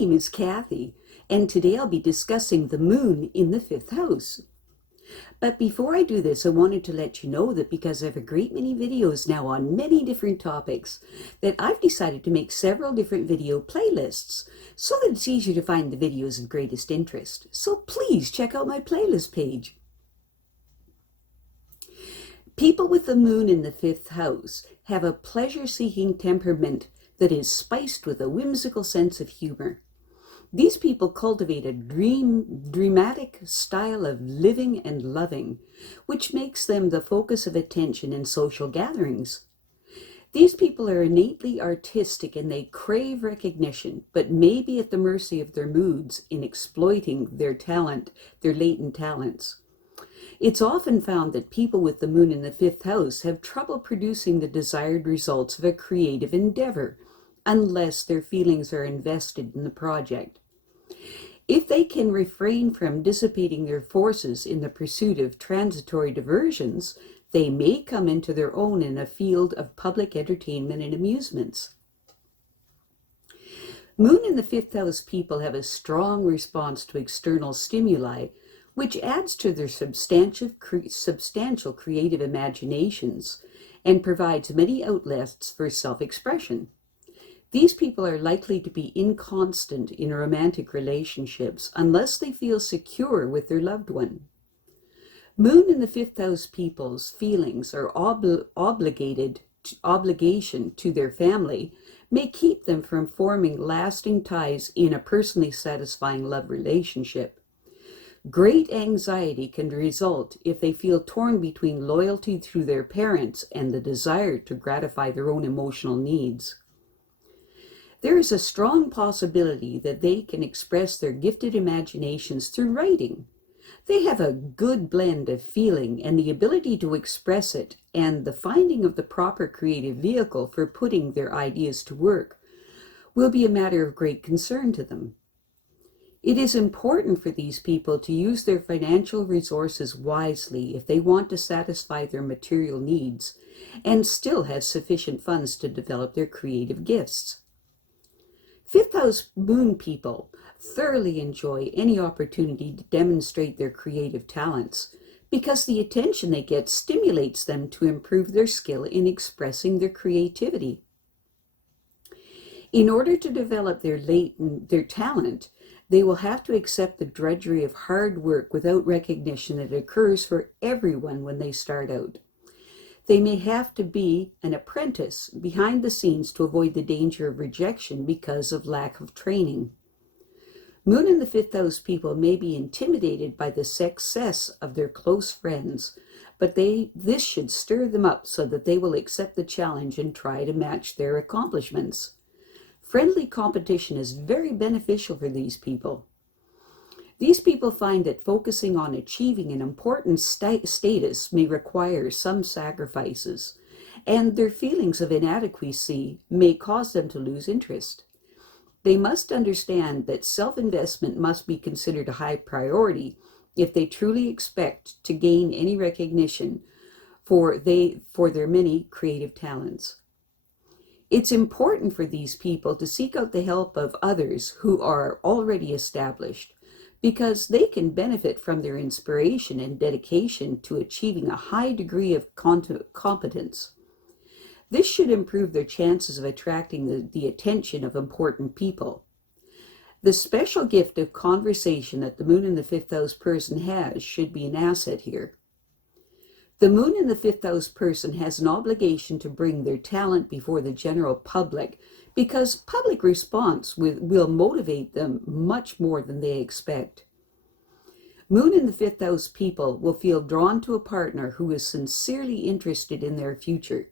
name is Kathy, and today I'll be discussing the moon in the fifth house. But before I do this, I wanted to let you know that because I have a great many videos now on many different topics, that I've decided to make several different video playlists so that it's easier to find the videos of greatest interest. So please check out my playlist page. People with the moon in the fifth house have a pleasure-seeking temperament that is spiced with a whimsical sense of humor. These people cultivate a dramatic style of living and loving, which makes them the focus of attention in social gatherings. These people are innately artistic and they crave recognition, but may be at the mercy of their moods in exploiting their latent talents. It's often found that people with the moon in the fifth house have trouble producing the desired results of a creative endeavor, unless their feelings are invested in the project. If they can refrain from dissipating their forces in the pursuit of transitory diversions, they may come into their own in a field of public entertainment and amusements. Moon in the fifth house people have a strong response to external stimuli, which adds to their substantial creative imaginations and provides many outlets for self-expression. These people are likely to be inconstant in romantic relationships unless they feel secure with their loved one. Moon in the fifth house people's feelings or obligation to their family may keep them from forming lasting ties in a personally satisfying love relationship. Great anxiety can result if they feel torn between loyalty to their parents and the desire to gratify their own emotional needs. There is a strong possibility that they can express their gifted imaginations through writing. They have a good blend of feeling and the ability to express it, and the finding of the proper creative vehicle for putting their ideas to work will be a matter of great concern to them. It is important for these people to use their financial resources wisely if they want to satisfy their material needs and still have sufficient funds to develop their creative gifts. Fifth house moon people thoroughly enjoy any opportunity to demonstrate their creative talents because the attention they get stimulates them to improve their skill in expressing their creativity. In order to develop their talent, they will have to accept the drudgery of hard work without recognition that occurs for everyone when they start out. They may have to be an apprentice behind the scenes to avoid the danger of rejection because of lack of training. Moon in the fifth house people may be intimidated by the success of their close friends, but this should stir them up so that they will accept the challenge and try to match their accomplishments. Friendly competition is very beneficial for these people. These people find that focusing on achieving an important status may require some sacrifices, and their feelings of inadequacy may cause them to lose interest. They must understand that self-investment must be considered a high priority if they truly expect to gain any recognition for their many creative talents. It's important for these people to seek out the help of others who are already established, because they can benefit from their inspiration and dedication to achieving a high degree of competence. This should improve their chances of attracting the attention of important people. The special gift of conversation that the moon in the fifth house person has should be an asset here. The moon in the fifth house person has an obligation to bring their talent before the general public because public response will motivate them much more than they expect. Moon in the fifth house people will feel drawn to a partner who is sincerely interested in their future.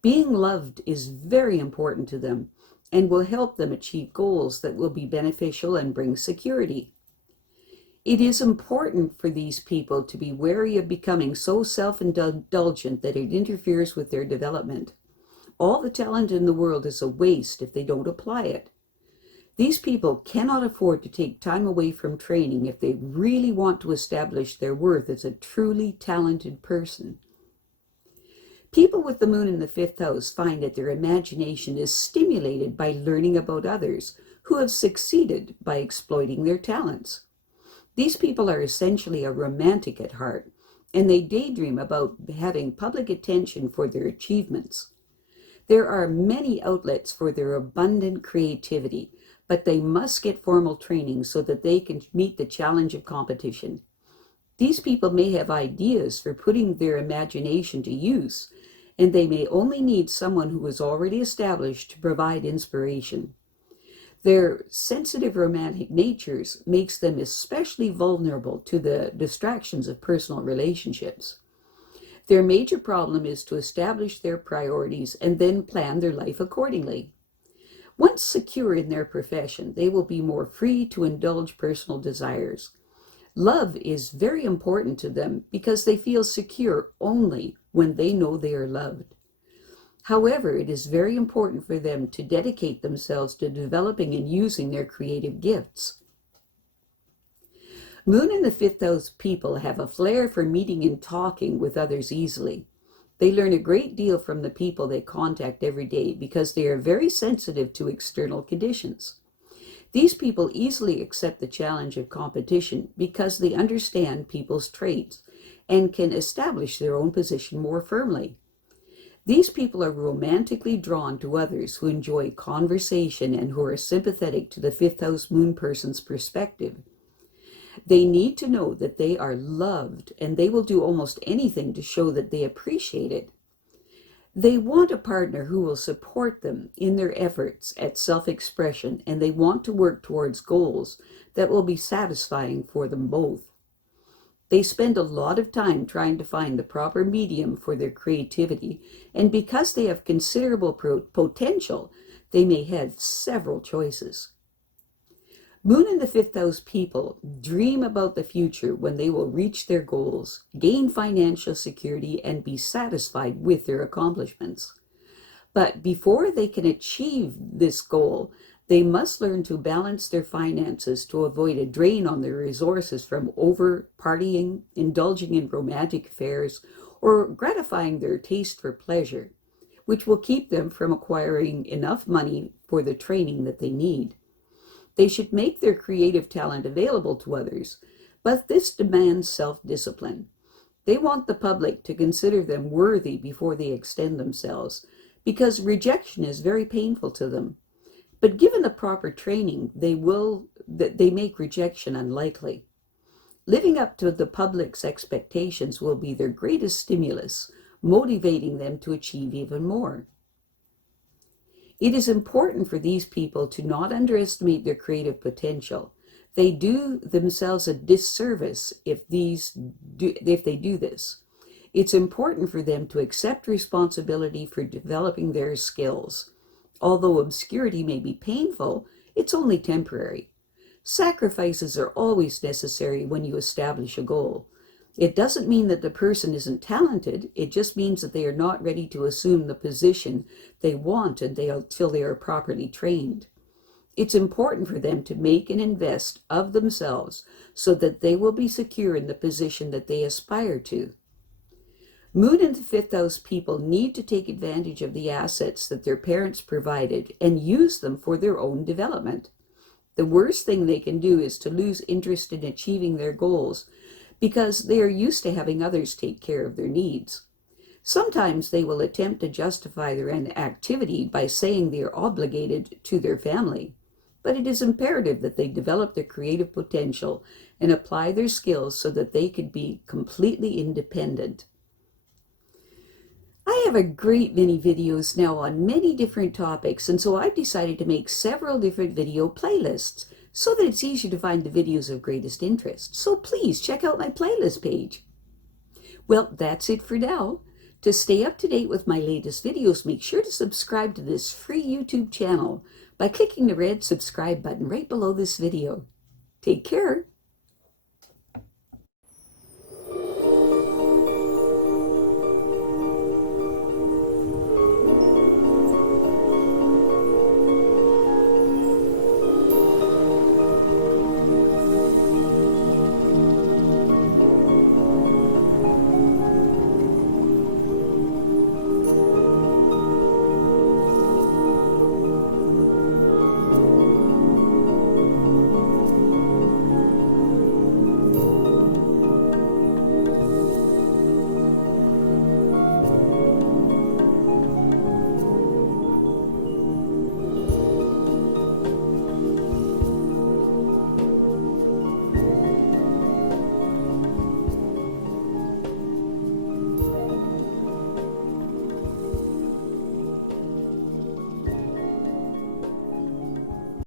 Being loved is very important to them and will help them achieve goals that will be beneficial and bring security. It is important for these people to be wary of becoming so self-indulgent that it interferes with their development. All the talent in the world is a waste if they don't apply it. These people cannot afford to take time away from training if they really want to establish their worth as a truly talented person. People with the moon in the fifth house find that their imagination is stimulated by learning about others who have succeeded by exploiting their talents. These people are essentially a romantic at heart, and they daydream about having public attention for their achievements. There are many outlets for their abundant creativity, but they must get formal training so that they can meet the challenge of competition. These people may have ideas for putting their imagination to use, and they may only need someone who is already established to provide inspiration. Their sensitive romantic natures makes them especially vulnerable to the distractions of personal relationships. Their major problem is to establish their priorities and then plan their life accordingly. Once secure in their profession, they will be more free to indulge personal desires. Love is very important to them because they feel secure only when they know they are loved. However, it is very important for them to dedicate themselves to developing and using their creative gifts. Moon in the fifth house people have a flair for meeting and talking with others easily. They learn a great deal from the people they contact every day because they are very sensitive to external conditions. These people easily accept the challenge of competition because they understand people's traits and can establish their own position more firmly. These people are romantically drawn to others who enjoy conversation and who are sympathetic to the fifth house moon person's perspective. They need to know that they are loved, and they will do almost anything to show that they appreciate it. They want a partner who will support them in their efforts at self-expression, and they want to work towards goals that will be satisfying for them both. They spend a lot of time trying to find the proper medium for their creativity, and because they have considerable potential, they may have several choices. Moon in the fifth house people dream about the future when they will reach their goals, gain financial security, and be satisfied with their accomplishments. But before they can achieve this goal, they must learn to balance their finances to avoid a drain on their resources from over-partying, indulging in romantic affairs, or gratifying their taste for pleasure, which will keep them from acquiring enough money for the training that they need. They should make their creative talent available to others, but this demands self-discipline. They want the public to consider them worthy before they extend themselves, because rejection is very painful to them. But given the proper training, they make rejection unlikely. Living up to the public's expectations will be their greatest stimulus, motivating them to achieve even more. It is important for these people to not underestimate their creative potential. They do themselves a disservice if they do this. It's important for them to accept responsibility for developing their skills. Although obscurity may be painful, it's only temporary. Sacrifices are always necessary when you establish a goal. It doesn't mean that the person isn't talented, it just means that they are not ready to assume the position they want until they are properly trained. It's important for them to make and invest of themselves so that they will be secure in the position that they aspire to. Moon and the fifth house people need to take advantage of the assets that their parents provided and use them for their own development. The worst thing they can do is to lose interest in achieving their goals because they are used to having others take care of their needs. Sometimes they will attempt to justify their inactivity by saying they are obligated to their family, but it is imperative that they develop their creative potential and apply their skills so that they could be completely independent. I have a great many videos now on many different topics, and so I've decided to make several different video playlists so that it's easier to find the videos of greatest interest. So please check out my playlist page. Well, that's it for now. To stay up to date with my latest videos, make sure to subscribe to this free YouTube channel by clicking the red subscribe button right below this video. Take care.